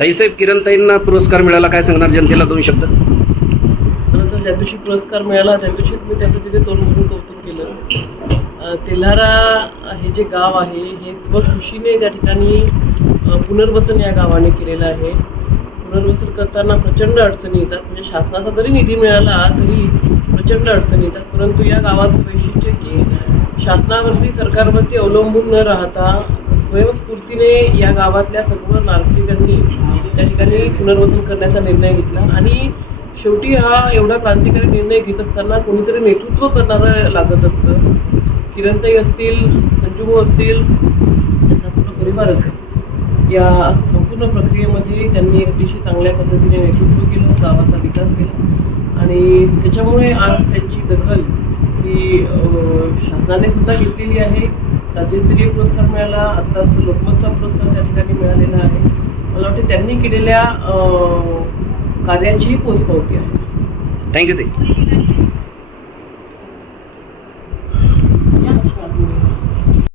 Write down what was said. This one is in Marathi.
ताईसाहेब किरणताईंना पुरस्कार मिळाला काय सांगणार? जनतेला दोन शब्द खरं ज्या दिवशी पुरस्कार मिळाला त्या दिवशीच मी त्याचं तिथे तोंड भरून कौतुक केलं. तेल्हारा हे जे गाव आहे हे स्वखुशीने त्या ठिकाणी पुनर्वसन या गावाने केलेलं आहे. पुनर्वसन करताना प्रचंड अडचणी येतात. म्हणजे शासनाचा जरी निधी मिळाला तरी प्रचंड अडचणी येतात परंतु या गावाचं वैशिष्ट्य की शासनावरती सरकारवरती अवलंबून न राहता स्वयंस्फूर्तीने या गावातल्या सर्व नागरिकांनी त्या ठिकाणी पुनर्वसन करण्याचा निर्णय घेतला. आणि शेवटी हा एवढा क्रांतिकारी निर्णय घेत असताना कोणीतरी नेतृत्व करणारं लागत असतं. किरणताई असतील संजूभाऊ असतील त्यांचा पूर्ण परिवार असेल. या संपूर्ण प्रक्रियेमध्ये त्यांनी अतिशय चांगल्या पद्धतीने नेतृत्व केलं गावाचा विकास केला. आणि त्याच्यामुळे आज त्यांची दखल ही शासनाने सुद्धा घेतलेली आहे. राज्यस्तरीय पुरस्कार मिळाला आत्ताच लोकमतचा पुरस्कार त्या ठिकाणी मिळालेला आहे. मला वाटते त्यांनी केलेल्या अं, कार्याचीही पोचपावती आहे. थँक्यू ताई.